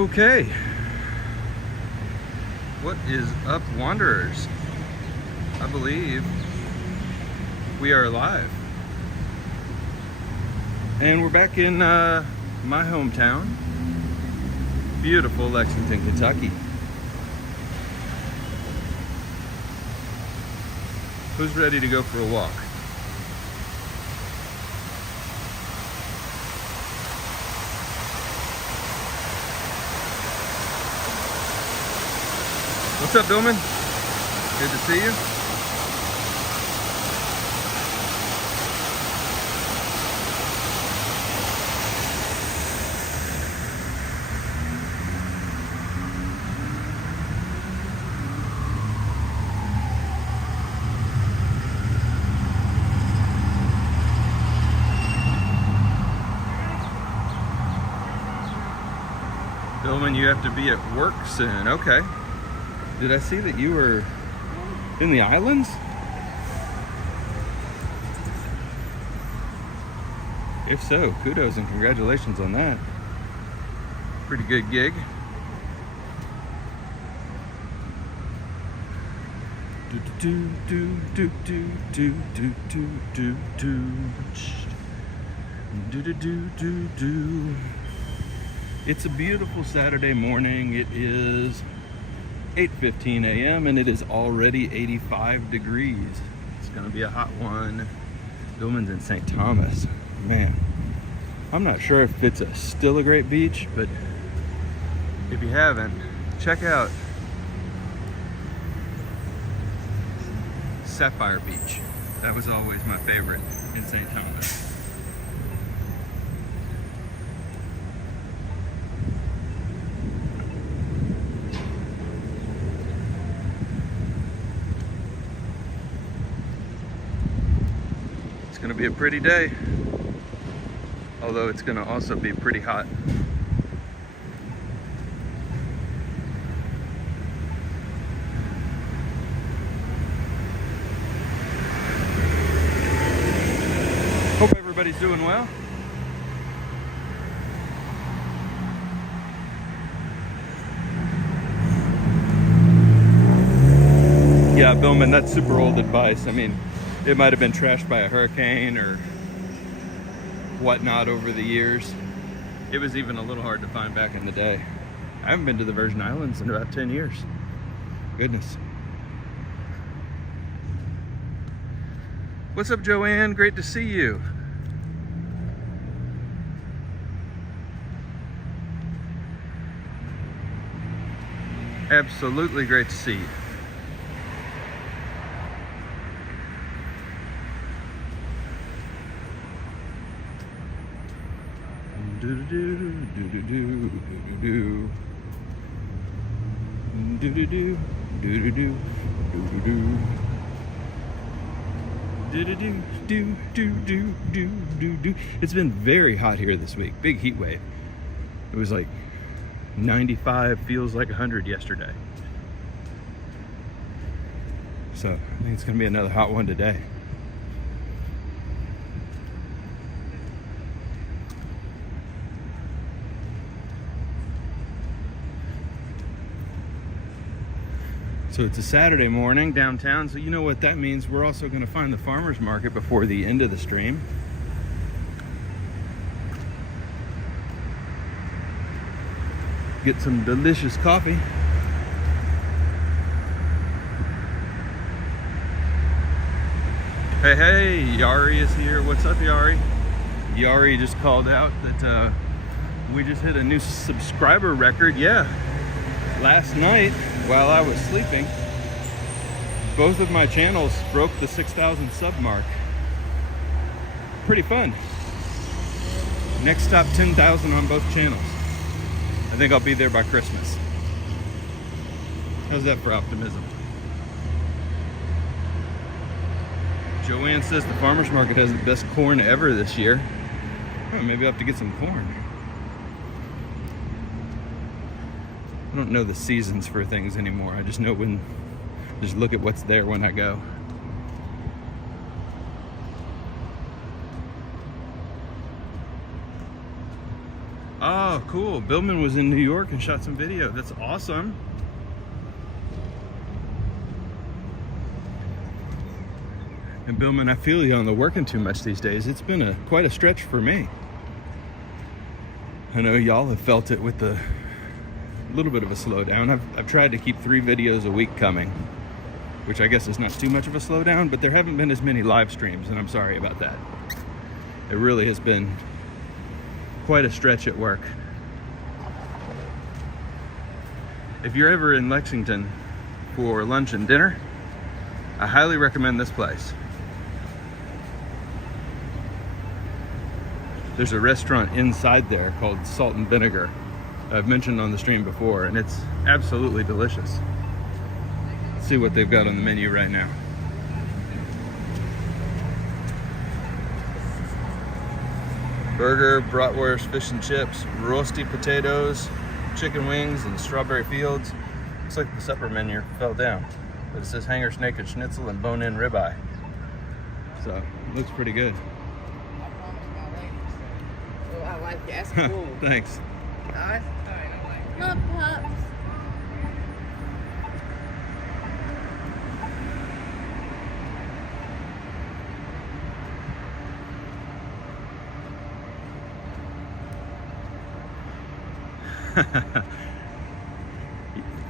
Okay, what is up, wanderers? I believe we are live, and we're back in my hometown, beautiful Lexington, Kentucky. Who's ready to go for a walk? What's up, Billman? Good to see you. Billman, you have to be at work soon. Okay. Did I see that you were in the islands? If so, kudos and congratulations on that. Pretty good gig. It's a beautiful Saturday morning. It is 8:15 a.m. and it is already 85 degrees. It's gonna be a hot one. Billman's in St. Thomas. Man, I'm not sure if it's still a great beach, but if you haven't, check out Sapphire Beach. That was always my favorite in St. Thomas. It's going to be a pretty day, although it's going to also be pretty hot. Hope everybody's doing well. Yeah, Billman, that's super old advice. I mean, it might have been trashed by a hurricane or whatnot over the years. It was even a little hard to find back in the day. I haven't been to the Virgin Islands in about 10 years. Goodness. What's up, Joanne? Great to see you. Absolutely great to see you. It's been very hot here this week. Big heat wave. It was like 95, feels like 100 yesterday. So I think it's gonna be another hot one today. So it's a Saturday morning downtown, so you know what that means. We're also going to find the farmer's market before the end of the stream. Get some delicious coffee. Hey, Yari is here. What's up, Yari? Yari just called out that we just hit a new subscriber record. Yeah, last night, while I was sleeping, both of my channels broke the 6,000 sub mark. Pretty fun. Next stop, 10,000 on both channels. I think I'll be there by Christmas. How's that for optimism? Joanne says the farmer's market has the best corn ever this year. Oh, maybe I'll have to get some corn. I don't know the seasons for things anymore. I just know just look at what's there when I go. Oh, cool. Billman was in New York and shot some video. That's awesome. And Billman, I feel you on the working too much these days. It's been quite a stretch for me. I know y'all have felt it with a little bit of a slowdown. I've tried to keep 3 videos a week coming, which I guess is not too much of a slowdown, but there haven't been as many live streams, and I'm sorry about that. It really has been quite a stretch at work. If you're ever in Lexington for lunch and dinner, I highly recommend this place. There's a restaurant inside there called Salt and Vinegar. I've mentioned on the stream before, and it's absolutely delicious. Let's see what they've got on the menu right now. Burger, bratwurst, fish and chips, roasty potatoes, chicken wings, and strawberry fields. Looks like the supper menu fell down, but it says hanger, snake, and schnitzel and bone-in ribeye. So, it looks pretty good. Oh, I like it. That's cool. Thanks. Nice. Pup, pups.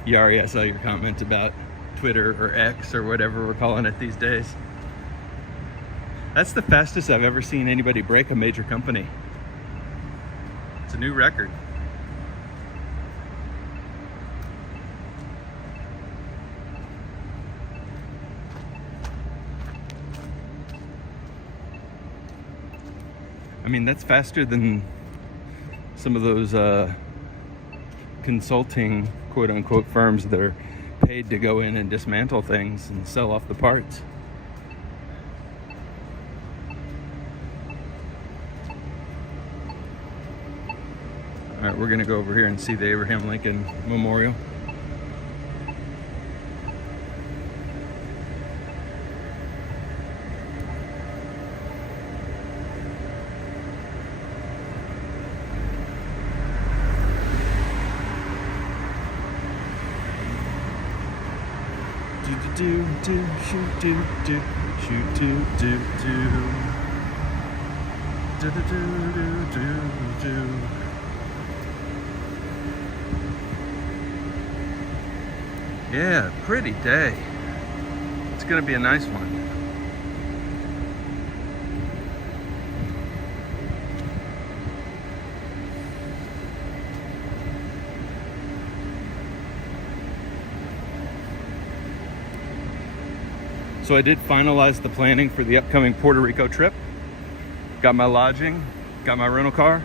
Yari, I saw your comment about Twitter or X or whatever we're calling it these days. That's the fastest I've ever seen anybody break a major company. It's a new record. I mean, that's faster than some of those consulting quote-unquote firms that are paid to go in and dismantle things and sell off the parts. All right, we're gonna go over here and see the Abraham Lincoln Memorial. Do do shoot do do shoot do do do do do do do do. Yeah, pretty day. It's gonna be a nice one. So I did finalize the planning for the upcoming Puerto Rico trip. Got my lodging, got my rental car,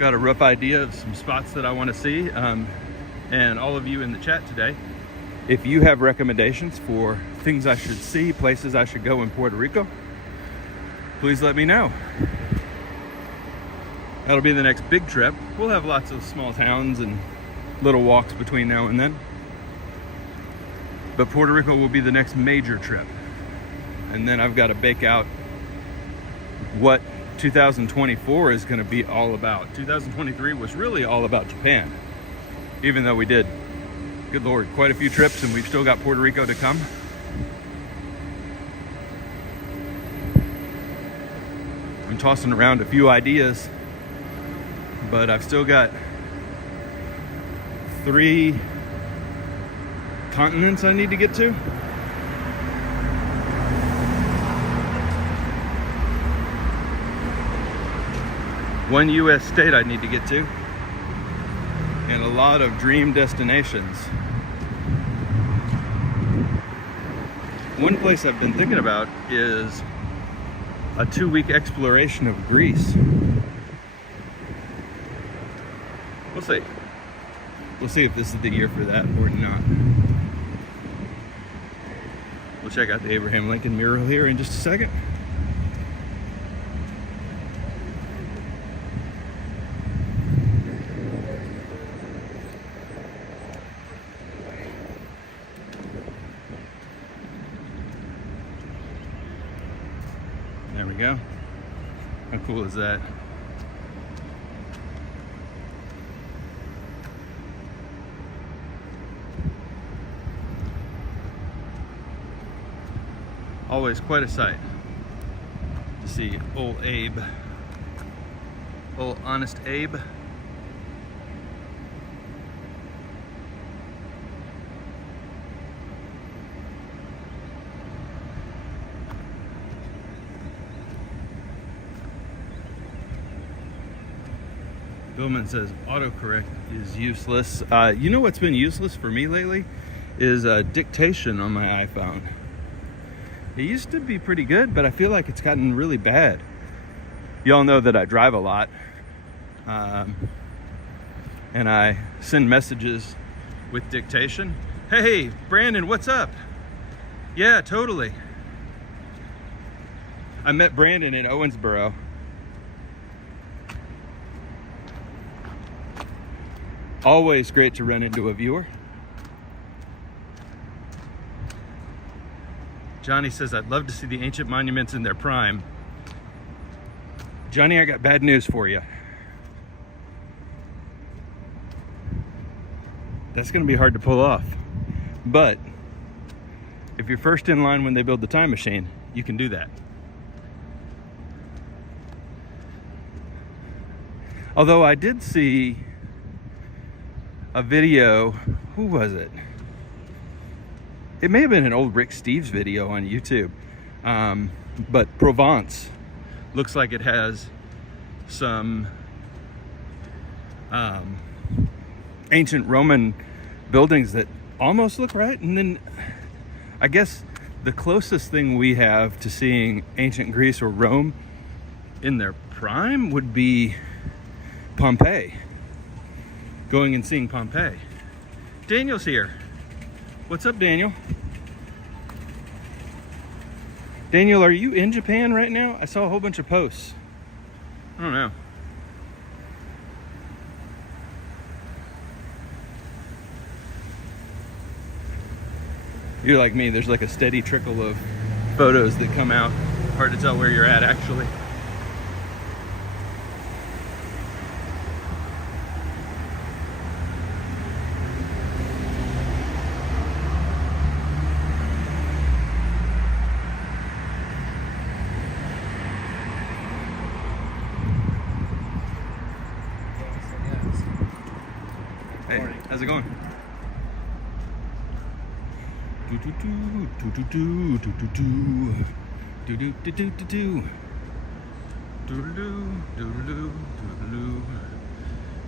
got a rough idea of some spots that I want to see. And all of you in the chat today, if you have recommendations for things I should see, places I should go in Puerto Rico, please let me know. That'll be the next big trip. We'll have lots of small towns and little walks between now and then. But Puerto Rico will be the next major trip. And then I've got to bake out what 2024 is going to be all about. 2023 was really all about Japan. Even though we did, good Lord, quite a few trips, and we've still got Puerto Rico to come. I'm tossing around a few ideas, but I've still got 3 continents I need to get to. One US state I need to get to. And a lot of dream destinations. One place I've been thinking about is a 2-week exploration of Greece. We'll see. We'll see if this is the year for that or not. We'll check out the Abraham Lincoln mural here in just a second. There we go. How cool is that? Always quite a sight to see old Abe. Old honest Abe. Billman says autocorrect is useless. You know what's been useless for me lately is dictation on my iPhone. It used to be pretty good, but I feel like it's gotten really bad. Y'all know that I drive a lot, and I send messages with dictation. Hey, Brandon, what's up? Yeah, totally. I met Brandon in Owensboro. Always great to run into a viewer. Johnny says, I'd love to see the ancient monuments in their prime. Johnny, I got bad news for you. That's going to be hard to pull off. But if you're first in line when they build the time machine, you can do that. Although I did see a video, who was it? It may have been an old Rick Steves video on YouTube. But Provence looks like it has some ancient Roman buildings that almost look right. And then I guess the closest thing we have to seeing ancient Greece or Rome in their prime would be Pompeii. Going and seeing Pompeii. Daniel's here. What's up, Daniel? Daniel, are you in Japan right now? I saw a whole bunch of posts. I don't know. You're like me, there's like a steady trickle of photos that come out. Hard to tell where you're at, actually. Hey, how's it going?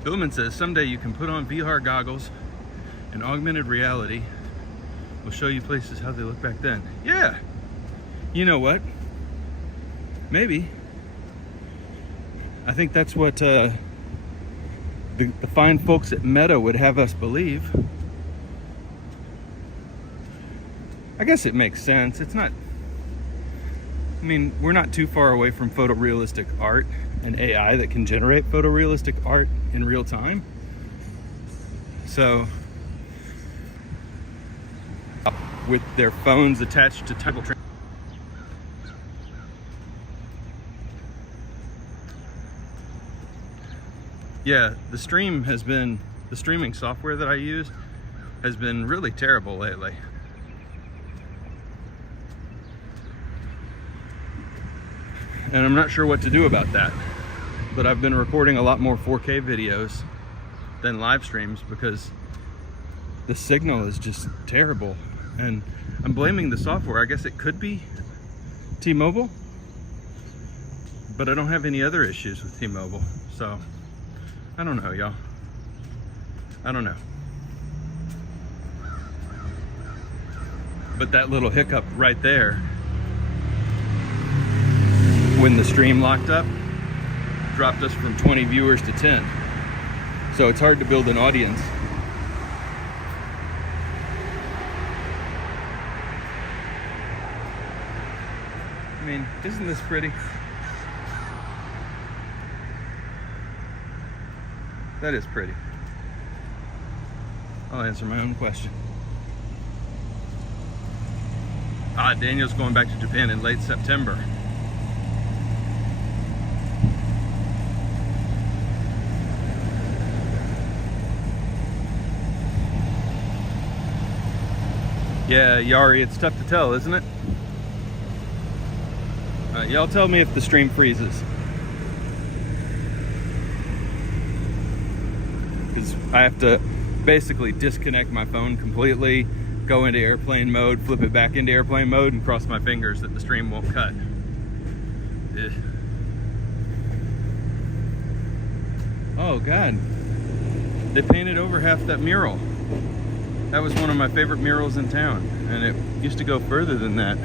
Billman says someday you can put on VR goggles and augmented reality will show you places how they look back then. Yeah, you know what? Maybe. I think that's what the fine folks at Meta would have us believe. I guess it makes sense. It's not, I mean, we're not too far away from photorealistic art and AI that can generate photorealistic art in real time. So, with their phones attached to table trains. Yeah, the streaming software that I use has been really terrible lately. And I'm not sure what to do about that. But I've been recording a lot more 4K videos than live streams because the signal is just terrible. And I'm blaming the software. I guess it could be T-Mobile, but I don't have any other issues with T-Mobile. So I don't know, y'all. I don't know. But that little hiccup right there, when the stream locked up, dropped us from 20 viewers to 10. So it's hard to build an audience. I mean, isn't this pretty? That is pretty. I'll answer my own question. Daniel's going back to Japan in late September. Yeah, Yari, it's tough to tell, isn't it? Y'all tell me if the stream freezes. Because I have to basically disconnect my phone completely, go into airplane mode, flip it back into airplane mode, and cross my fingers that the stream won't cut. Ugh. Oh God, they painted over half that mural. That was one of my favorite murals in town, and it used to go further than that.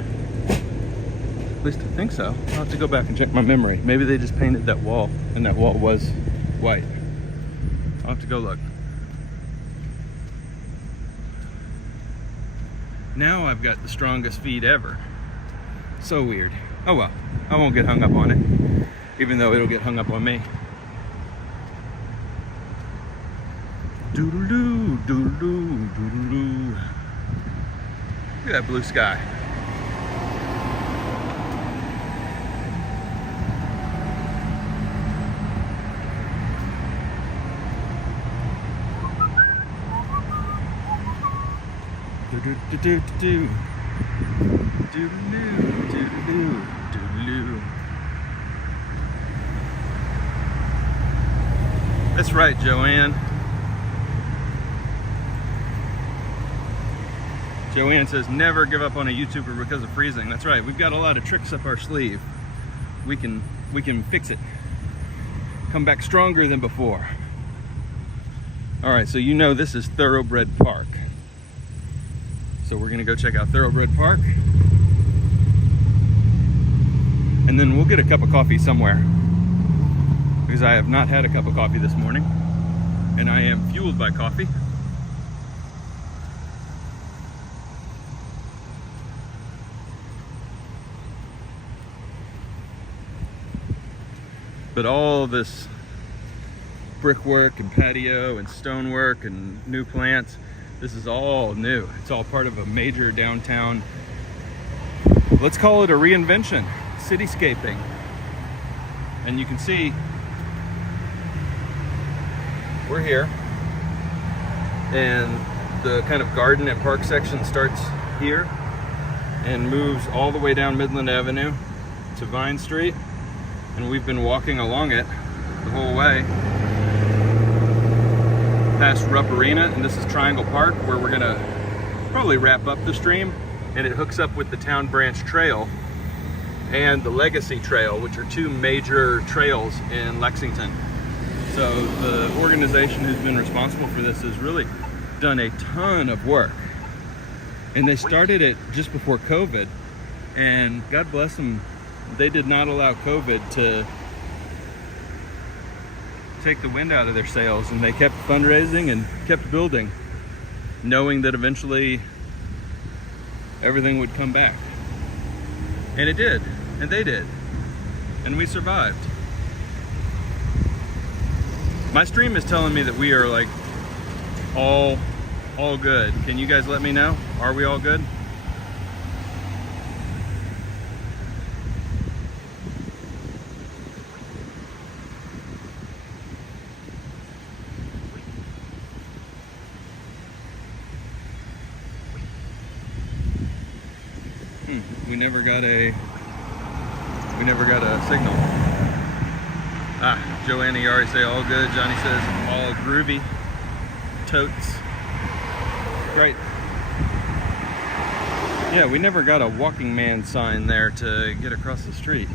At least I think so. I'll have to go back and check my memory. Maybe they just painted that wall, and that wall was white. I'll have to go look. Now I've got the strongest feed ever. So weird. Oh well, I won't get hung up on it, even though it'll get hung up on me. Doodle-doo, doodle-doo, doodle-doo. Look at that blue sky. Do-do-do-do-do. Doodle-doo, doodle-doo, doodle-doo. That's right, Joanne. Joanne says, never give up on a YouTuber because of freezing. That's right. We've got a lot of tricks up our sleeve. We can fix it. Come back stronger than before. All right, so you know this is Thoroughbred Park. So we're gonna go check out Thoroughbred Park. And then we'll get a cup of coffee somewhere, because I have not had a cup of coffee this morning, and I am fueled by coffee. But all this brickwork and patio and stonework and new plants, this is all new. It's all part of a major downtown, let's call it a reinvention, cityscaping. And you can see we're here, and the kind of garden and park section starts here and moves all the way down Midland Avenue to Vine Street. And we've been walking along it the whole way past Rupp Arena, and this is Triangle Park, where we're gonna probably wrap up the stream, and it hooks up with the Town Branch Trail and the Legacy Trail, which are two major trails in Lexington. So the organization who's been responsible for this has really done a ton of work, and they started it just before COVID, and God bless them, they did not allow COVID to take the wind out of their sails, and they kept fundraising and kept building, knowing that eventually everything would come back. And it did, and they did, and we survived. My stream is telling me that we are like all good. Can you guys let me know? Are we all good? We never got a signal. Joanna, you already say all good. Johnny says all groovy. Totes. Great. Yeah, we never got a walking man sign there to get across the street.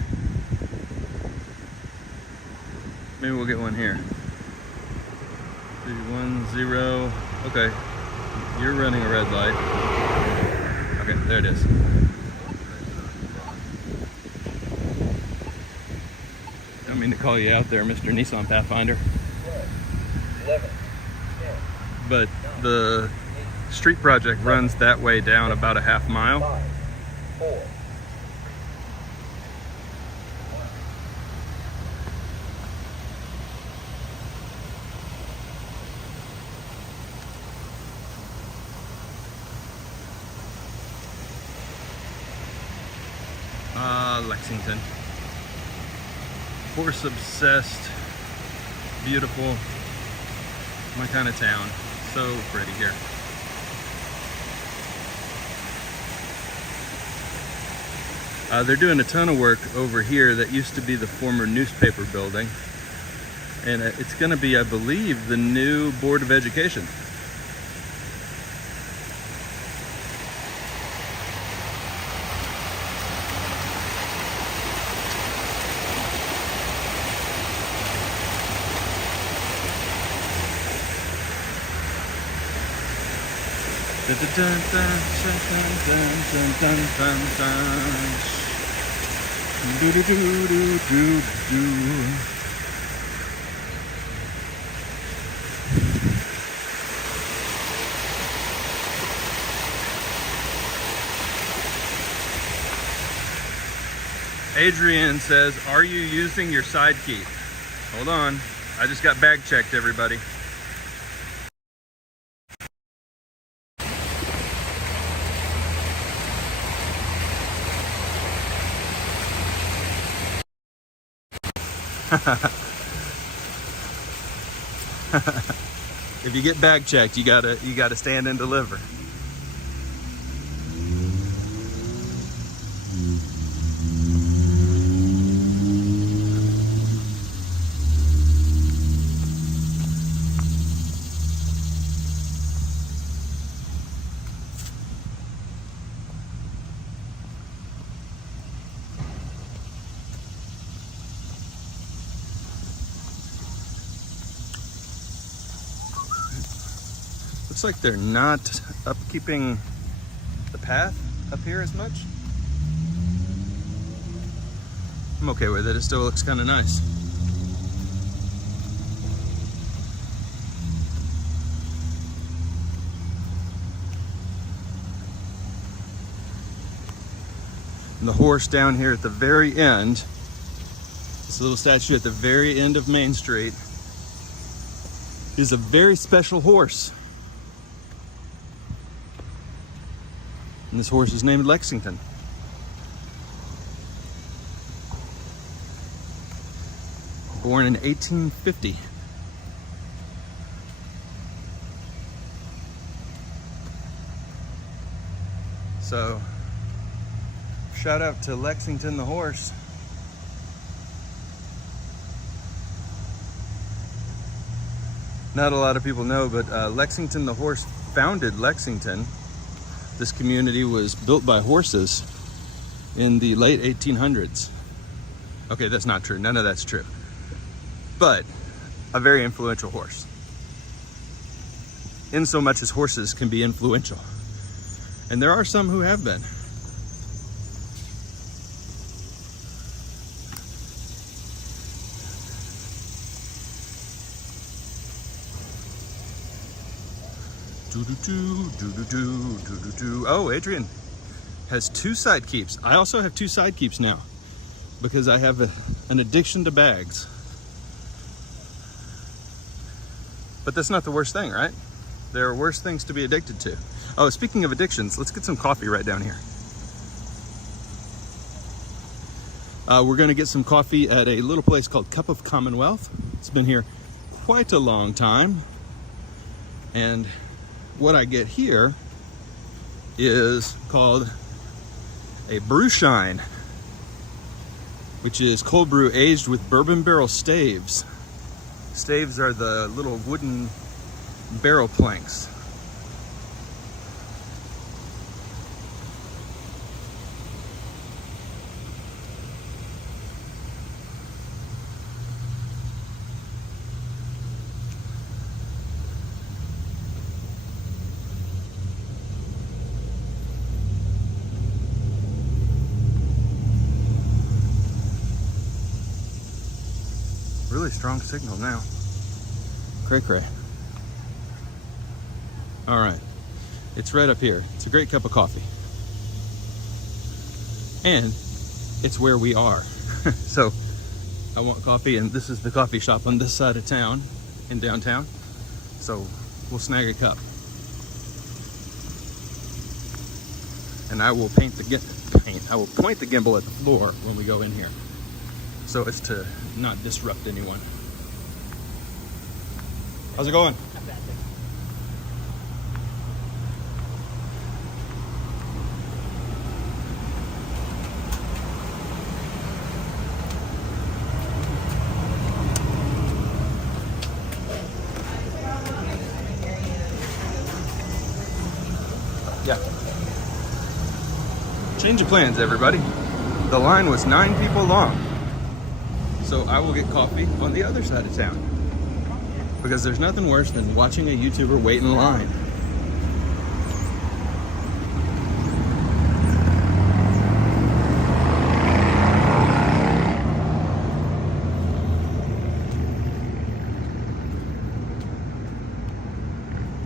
Maybe we'll get one here. 310. Okay. You're running a red light. Okay, there it is. I mean to call you out there, Mr. Nissan Pathfinder. 11, 10, but the street project runs that way down about a half mile. 5, 4. Lexington. Horse obsessed, beautiful, my kind of town. So pretty here. They're doing a ton of work over here that used to be the former newspaper building. And it's going to be, I believe, the new Board of Education. Adrian says, are you using your side key? Hold on, I just got bag checked, everybody. If you get bag checked, you gotta stand and deliver. Looks like they're not upkeeping the path up here as much. I'm okay with it. It still looks kind of nice. And the horse down here at the very end, this little statue at the very end of Main Street, is a very special horse. And this horse is named Lexington. Born in 1850. So, shout out to Lexington the horse. Not a lot of people know, but Lexington the horse founded Lexington. This community was built by horses in the late 1800s. Okay, that's not true. None of that's true. But a very influential horse. In so much as horses can be influential. And there are some who have been. Oh, Adrian has 2 side keeps. I also have 2 side keeps now because I have an addiction to bags. But that's not the worst thing, right? There are worse things to be addicted to. Oh, speaking of addictions, let's get some coffee right down here. We're gonna get some coffee at a little place called Cup of Commonwealth. It's been here quite a long time. And what I get here is called a brew shine, which is cold brew aged with bourbon barrel staves. Staves are the little wooden barrel planks. Really strong signal now. Cray cray. All right, it's right up here. It's a great cup of coffee. And it's where we are. So I want coffee, and this is the coffee shop on this side of town, in downtown. So we'll snag a cup. And I will point the gimbal at the floor when we go in here, so as to not disrupt anyone. How's it going? Change of plans, everybody. The line was 9 people long. So I will get coffee on the other side of town. Because there's nothing worse than watching a YouTuber wait in line.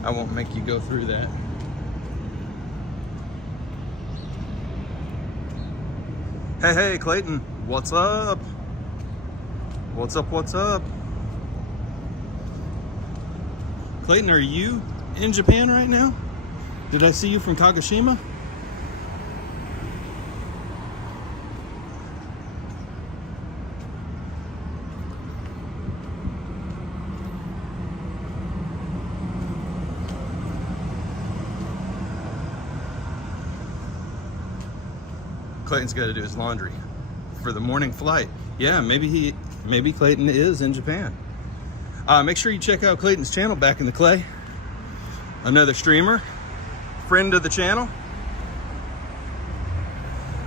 I won't make you go through that. Hey, Clayton, what's up? What's up, what's up? Clayton, are you in Japan right now? Did I see you from Kagoshima? Clayton's got to do his laundry for the morning flight. Yeah, maybe Clayton is in Japan. Make sure you check out Clayton's channel, Back in the Clay. Another streamer, friend of the channel.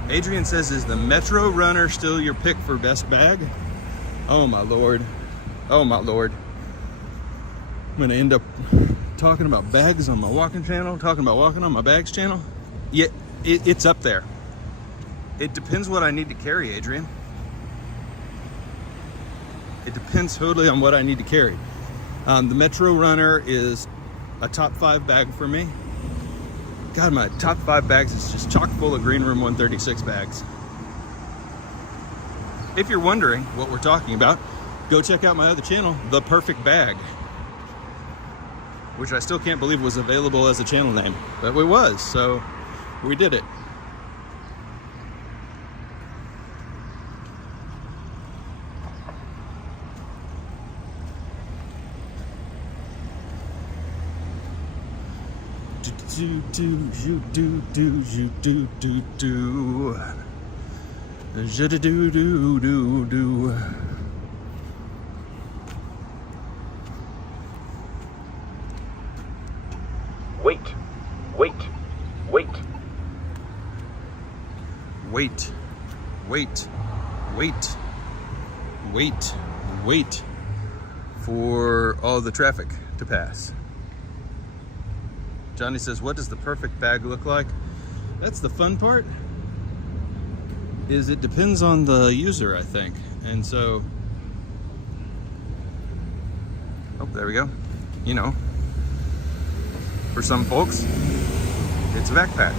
Adrian says, is the Metro Runner still your pick for best bag? Oh my Lord. Oh my Lord. I'm gonna end up talking about bags on my walking channel, talking about walking on my bags channel. Yeah, it's up there. It depends what I need to carry, Adrian. It depends totally on what I need to carry. The Metro Runner is a top 5 bag for me. God, my top 5 bags is just chock full of Green Room 136 bags. If you're wondering what we're talking about, go check out my other channel, The Perfect Bag, which I still can't believe was available as a channel name, but it was, so we did it. Wait, wait, wait. Wait, wait, wait, wait, wait for all the traffic to pass. Johnny says, what does the perfect bag look like? That's the fun part, is it depends on the user, I think. And so, oh, there we go. You know, for some folks, it's a backpack.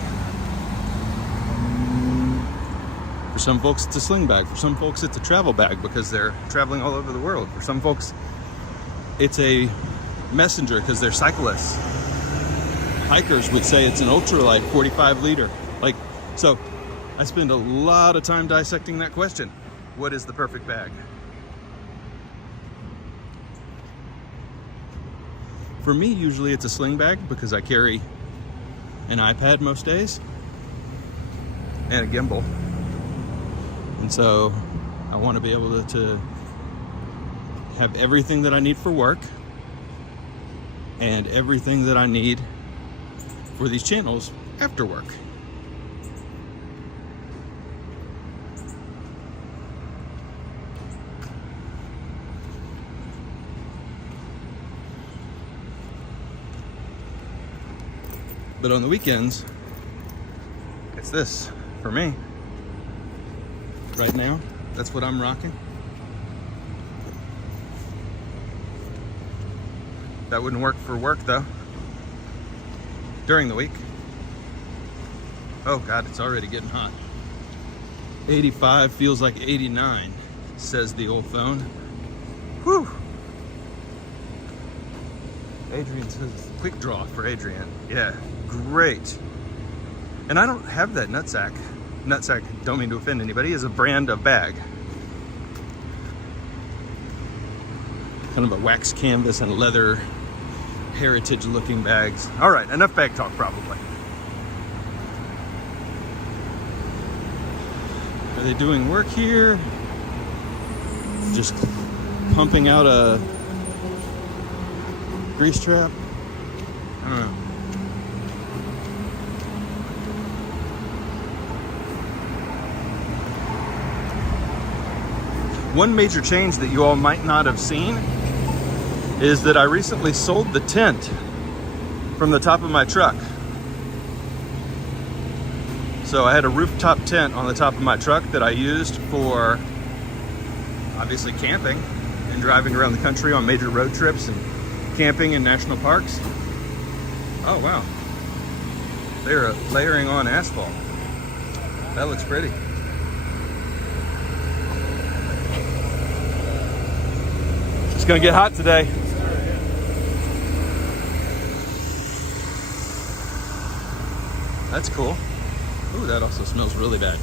For some folks, it's a sling bag. For some folks, it's a travel bag because they're traveling all over the world. For some folks, it's a messenger because they're cyclists. Hikers would say it's an ultralight 45 liter. Like, so I spend a lot of time dissecting that question. What is the perfect bag? For me, usually it's a sling bag because I carry an iPad most days and a gimbal. And so I want to be able to have everything that I need for work and everything that I need for these channels after work. But on the weekends, it's this for me. Right now, that's what I'm rocking. That wouldn't work for work though. During the week. Oh God, it's already getting hot. 85 feels like 89, says the old phone. Whew. Adrian says quick draw for Adrian. Yeah, great. And I don't have that nutsack. Nutsack, don't mean to offend anybody, is a brand of bag. Kind of a wax canvas and leather heritage looking bags. All right, enough bag talk probably. Are they doing work here? Just pumping out a grease trap? I don't know. One major change that you all might not have seen is that I recently sold the tent from the top of my truck. So I had a rooftop tent on the top of my truck that I used for obviously camping and driving around the country on major road trips and camping in national parks. Oh wow, they're layering on asphalt. That looks pretty. It's gonna get hot today. That's cool. Ooh, that also smells really bad.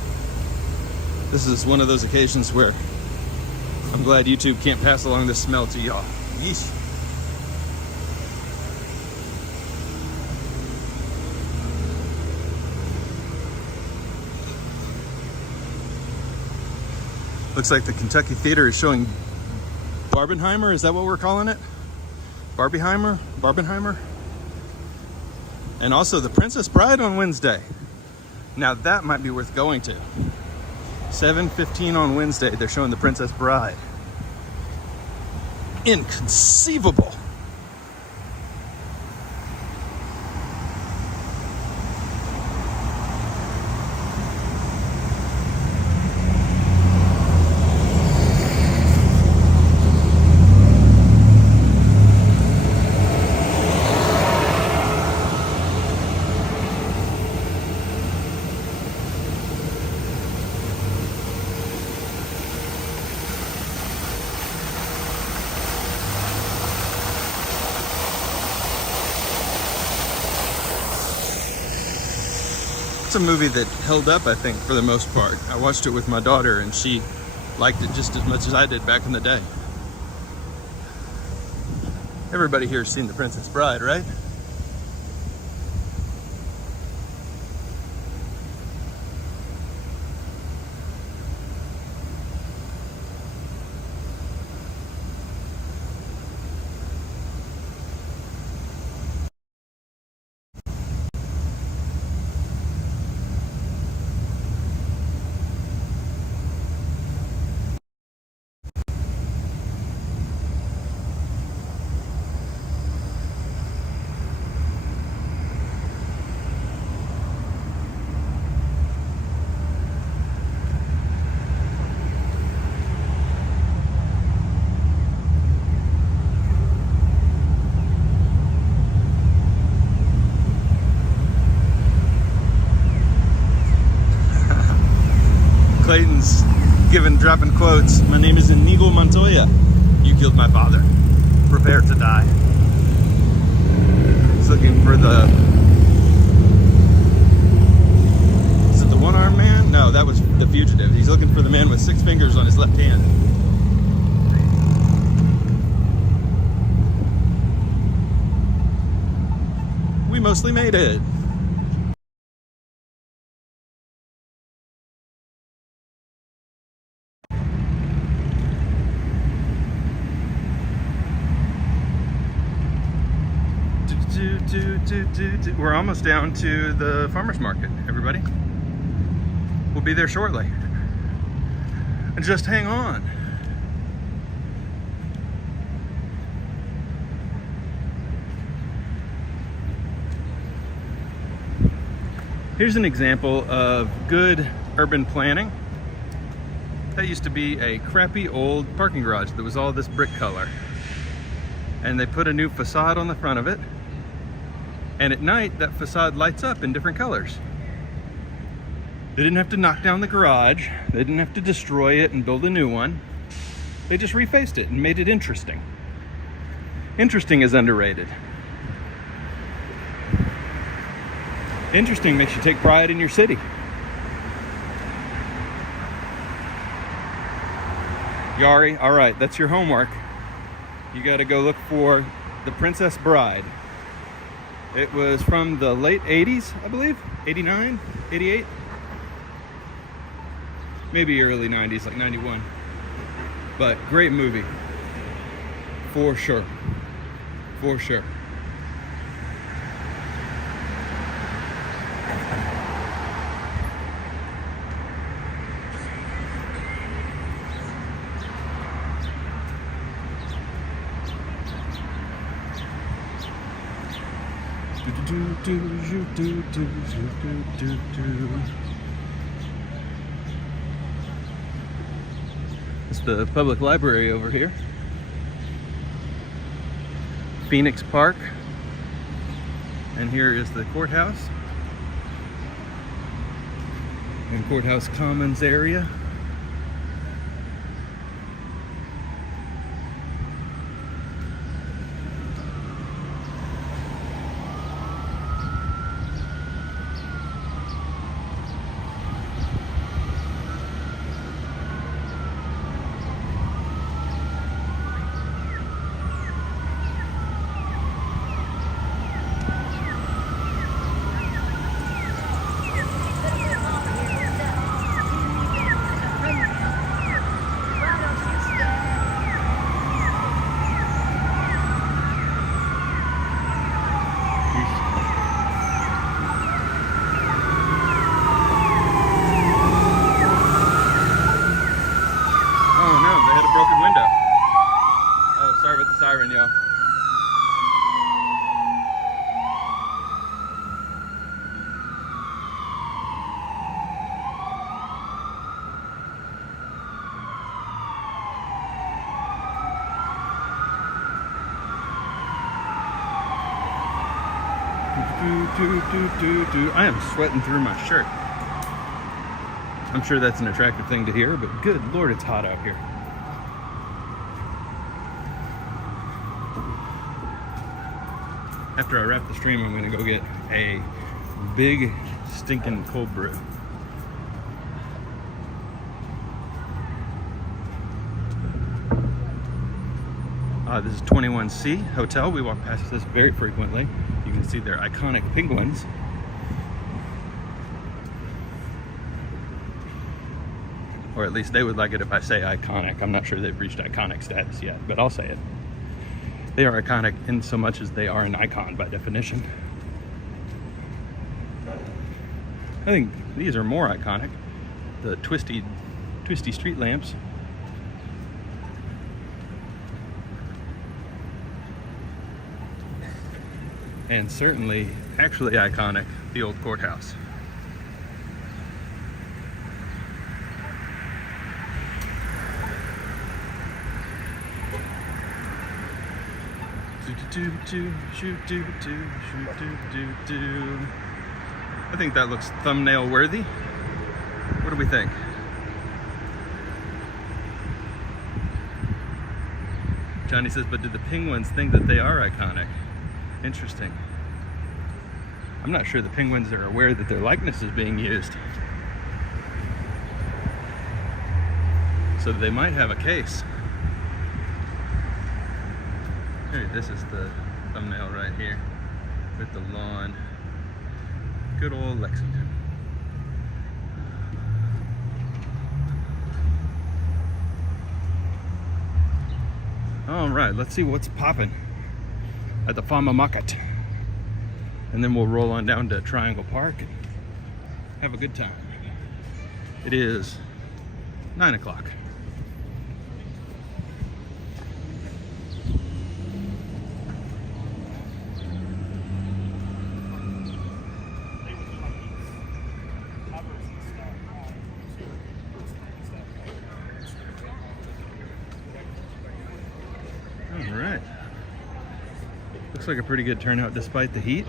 This is one of those occasions where I'm glad YouTube can't pass along this smell to y'all. Yeesh. Looks like the Kentucky Theater is showing Barbenheimer. Is that what we're calling it? Barbenheimer? And also The Princess Bride on Wednesday. Now that might be worth going to. 7:15 on Wednesday, they're showing The Princess Bride. Inconceivable. It's a movie that held up, I think, for the most part. I watched it with my daughter and she liked it just as much as I did back in the day. Everybody here has seen The Princess Bride, right? Clayton's dropping quotes. My name is Inigo Montoya. You killed my father. Prepare to die. He's looking for the... Is it the one-armed man? No, that was the fugitive. He's looking for the man with 6 fingers on his left hand. We mostly made it. We're almost down to the farmer's market, everybody. We'll be there shortly. And just hang on. Here's an example of good urban planning. That used to be a crappy old parking garage that was all this brick color. And they put a new facade on the front of it. And at night, that facade lights up in different colors. They didn't have to knock down the garage. They didn't have to destroy it and build a new one. They just refaced it and made it interesting. Interesting is underrated. Interesting makes you take pride in your city. Yari, all right, that's your homework. You gotta go look for The Princess Bride. It was from the late 80s, I believe. 89, 88. Maybe early 90s, like 91. But great movie. For sure. For sure. It's the public library over here. Phoenix Park. And here is the courthouse. And Courthouse Commons area. Siren, y'all. I am sweating through my shirt. I'm sure that's an attractive thing to hear, but good Lord, it's hot out here. After I wrap the stream, I'm gonna go get a big stinking cold brew. This is 21C Hotel. We walk past this very frequently. You can see their iconic penguins. Or at least they would like it if I say iconic. I'm not sure they've reached iconic status yet, but I'll say it. They are iconic in so much as they are an icon by definition. I think these are more iconic. The twisty street lamps. And certainly, actually iconic, the old courthouse. I think that looks thumbnail worthy. What do we think? Johnny says, but do the penguins think that they are iconic? Interesting. I'm not sure the penguins are aware that their likeness is being used. So they might have a case. Here, this is the thumbnail right here with the lawn. Good old Lexington. All right, let's see what's popping at the farmer market, and then we'll roll on down to Triangle Park and have a good time. It is 9 o'clock. All right. Looks like a pretty good turnout despite the heat.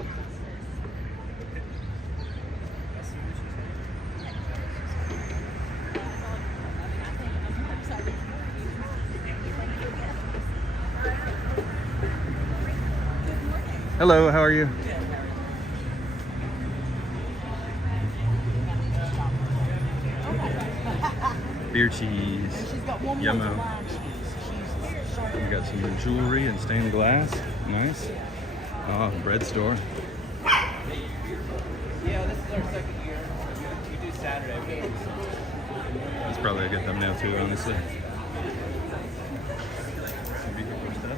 Hello, how are you? Beer cheese. Yummo. We got some jewelry and stained glass. Nice. Oh, bread store. Yeah, this is our second year. We do Saturday. That's probably a good thumbnail too, honestly. Some beautiful stuff.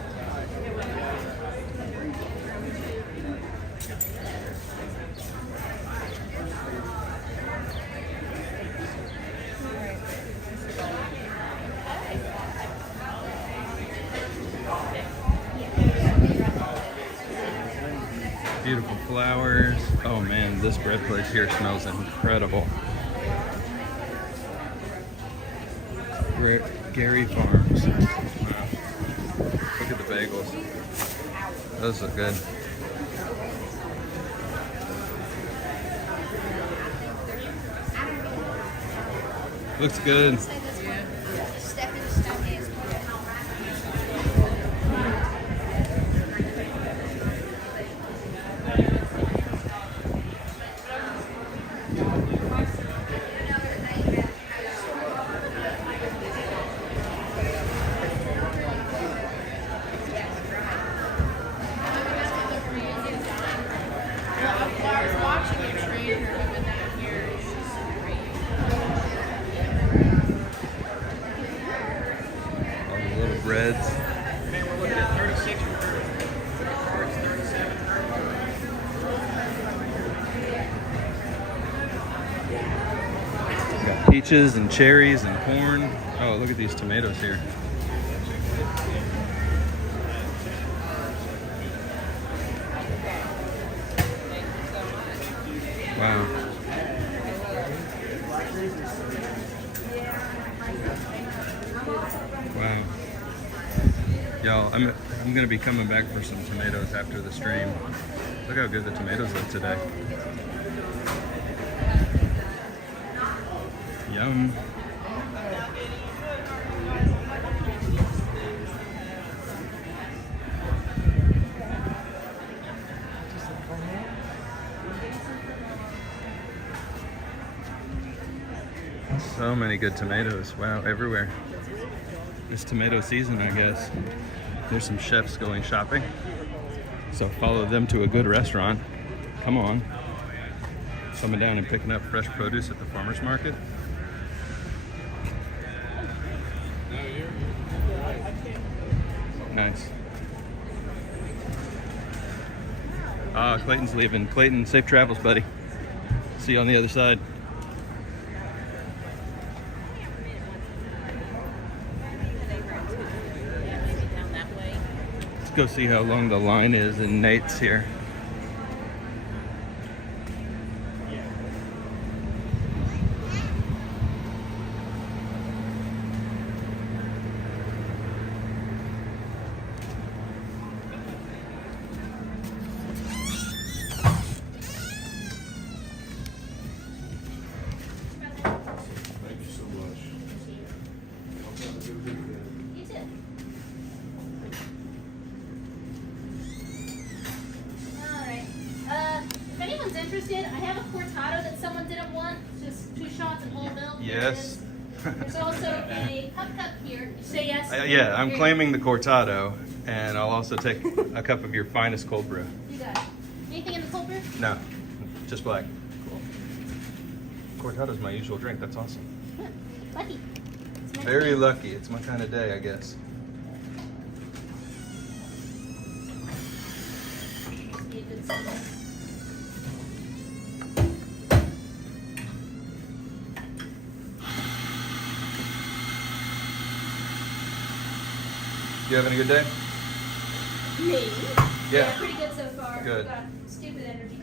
Beautiful flowers. Oh man, this bread place here smells incredible. Gary Farms. Wow. Look at the bagels. Those look good. Looks good. Breads. Man, we're looking at 36 for 30. Cards 37, 30. Got peaches and cherries and corn. Oh, look at these tomatoes here. Wow. Wow. Y'all, I'm gonna be coming back for some tomatoes after the stream. Look how good the tomatoes look today. Yum. So many good tomatoes. Wow, everywhere. It's tomato season, I guess. There's some chefs going shopping. So follow them to a good restaurant. Come on. Coming down and picking up fresh produce at the farmer's market. Nice. Ah, Clayton's leaving. Clayton, safe travels, buddy. See you on the other side. Let's go see how long the line is in Nate's here. Interested? I have a cortado that someone didn't want, just 2 shots and whole milk. Yes. There's also a cup here. You say yes? Yeah, I'm claiming the cortado, and I'll also take a cup of your finest cold brew. You got it. Anything in the cold brew? No, just black. Cool. Cortado's my usual drink. That's awesome. Lucky. Very lucky. It's my kind of day, I guess. Be a good summer. You having a good day? Me? Yeah. Pretty good so far. Good. Got stupid energy.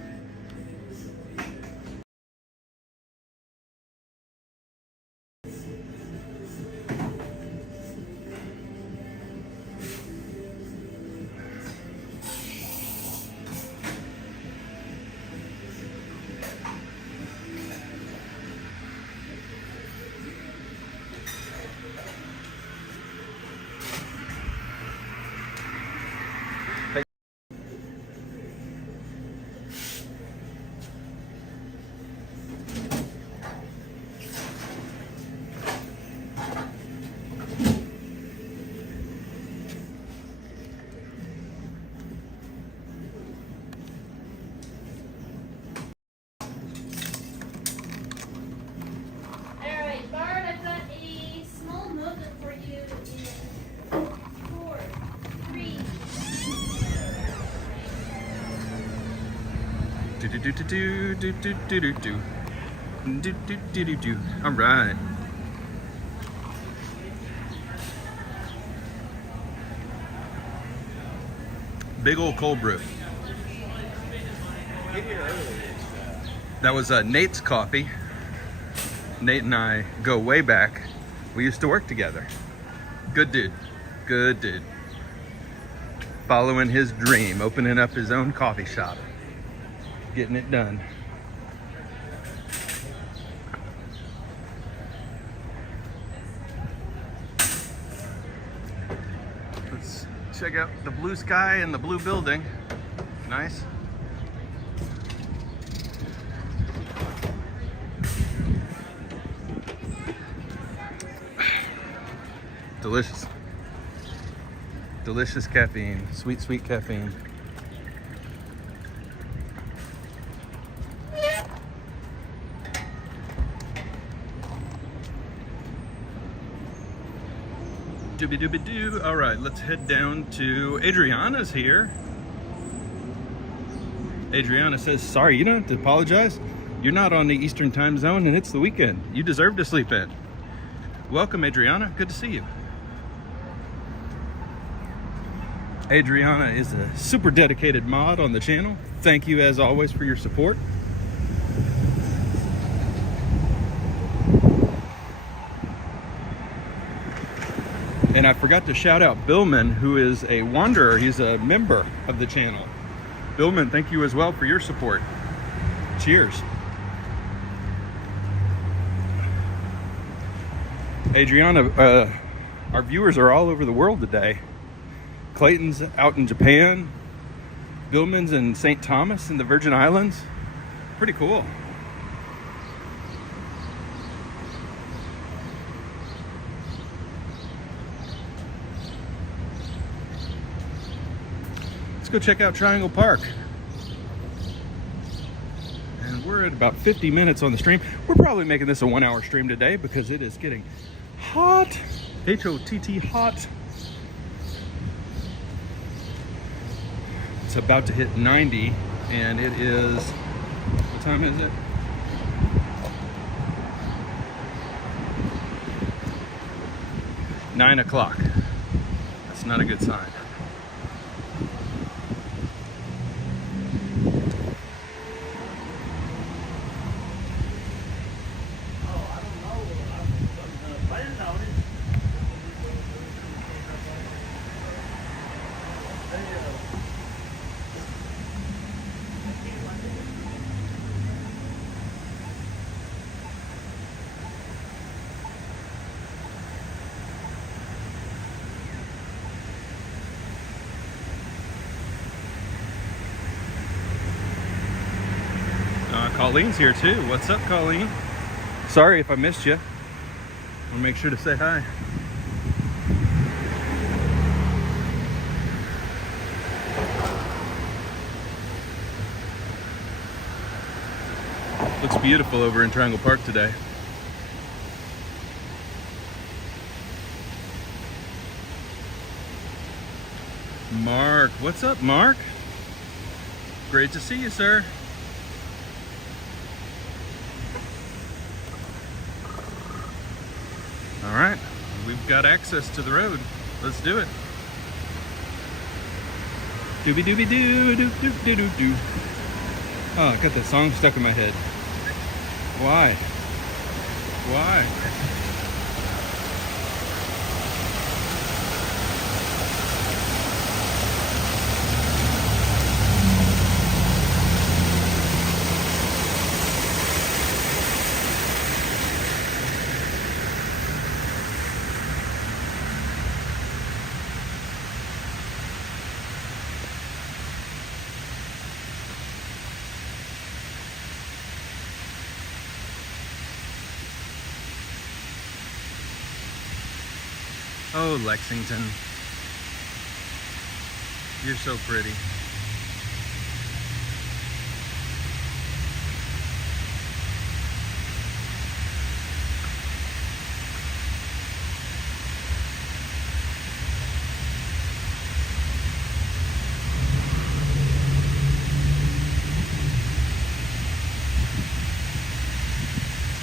All right. Big old cold brew. Get here early. That was Nate's coffee. Nate and I go way back. We used to work together. Good dude. Good dude. Following his dream, opening up his own coffee shop. Getting it done. Let's check out the blue sky and the blue building. Nice. Delicious. Delicious caffeine. Sweet, sweet caffeine. Doobie doobie doo. All right, let's head down to Adriana's here. Adriana says, sorry, you don't have to apologize. You're not on the Eastern time zone and it's the weekend. You deserve to sleep in. Welcome, Adriana. Good to see you. Adriana is a super dedicated mod on the channel. Thank you as always for your support. And I forgot to shout out Billman, who is a wanderer. He's a member of the channel. Billman, thank you as well for your support. Cheers. Adriana, our viewers are all over the world today. Clayton's out in Japan. Billman's in St. Thomas in the Virgin Islands. Pretty cool. Let's go check out Triangle Park. And we're at about 50 minutes on the stream. We're probably making this a 1-hour stream today because it is getting hot. H-O-T-T, hot. It's about to hit 90 and it is, what time is it? Nine o'clock. That's not a good sign. Colleen's here too. What's up, Colleen? Sorry if I missed you. I'll make sure to say hi. Looks beautiful over in Triangle Park today. Mark, what's up, Mark? Great to see you, sir. All right, we've got access to the road. Let's do it. Doobie doobie doo doo doo doo doo doo. Oh, I got that song stuck in my head. Why? Why? Oh, Lexington. You're so pretty.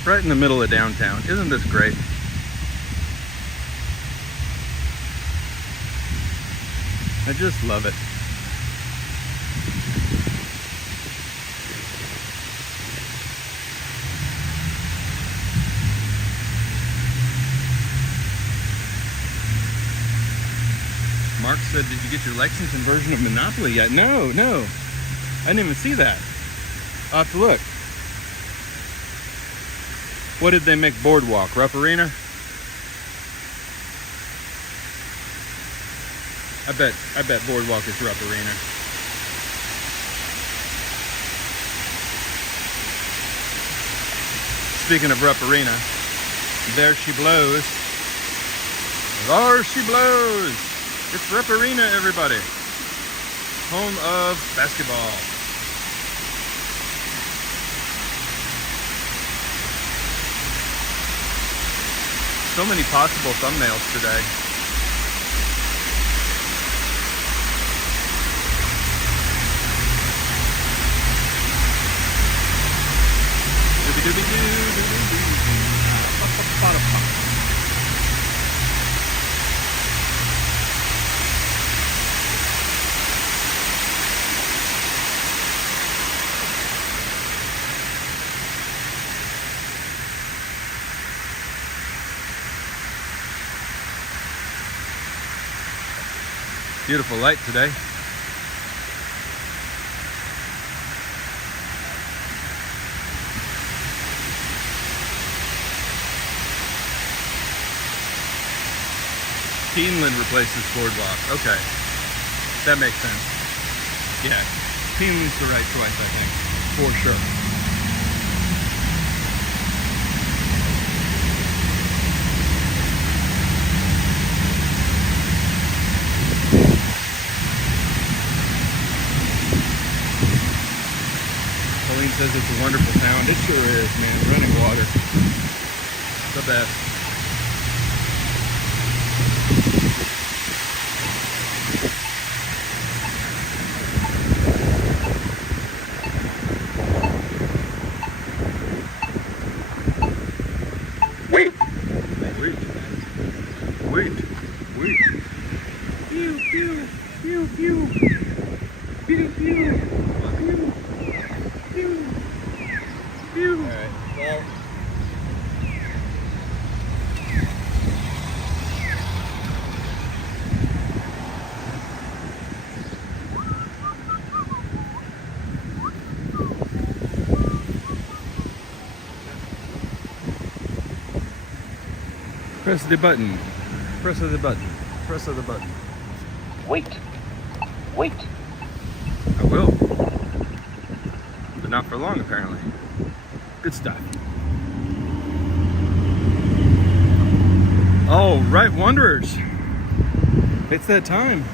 Right in the middle of downtown. Isn't this great? I just love it. Mark said, did you get your Lexington version of Monopoly yet? No, no. I didn't even see that. I'll have to look. What did they make Boardwalk? Rupp Arena? I bet Boardwalk is Rupp Arena. Speaking of Rupp Arena, there she blows. There she blows. It's Rupp Arena, everybody. Home of basketball. So many possible thumbnails today. Beautiful light today. Keeneland replaces Boardwalk. Okay, that makes sense. Yeah, Keeneland's the right choice, I think, for sure. Pauline says it's a wonderful sound. It sure is, man. Running water. The best. Wait. Wait. Wait. Wait. Pew, pew, pew, pew. Pew, pew. Pew. Pew. All right. Well. Press the button. Press of the button. Press of the button. Wait. Wait. I will. But not for long, apparently. Good stuff. All right, wanderers. It's that time.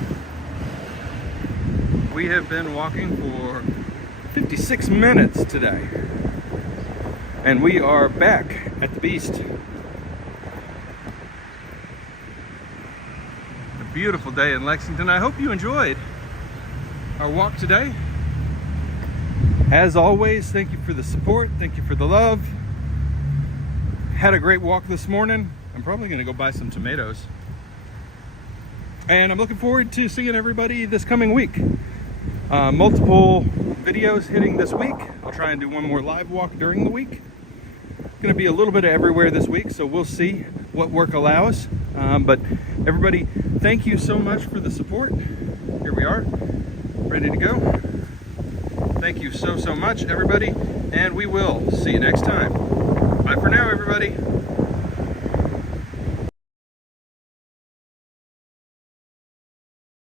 We have been walking for 56 minutes today. And we are back at the Beast. A beautiful day in Lexington. I hope you enjoyed our walk today. As always, thank you for the support. Thank you for the love. Had a great walk this morning. I'm probably going to go buy some tomatoes. And I'm looking forward to seeing everybody this coming week. Multiple videos hitting this week. I'll try and do one more live walk during the week. Going to be a little bit of everywhere this week, so we'll see what work allows. But everybody, thank you so much for the support. Here we are, ready to go. Thank you so much, everybody, and we will see you next time. Bye for now, everybody.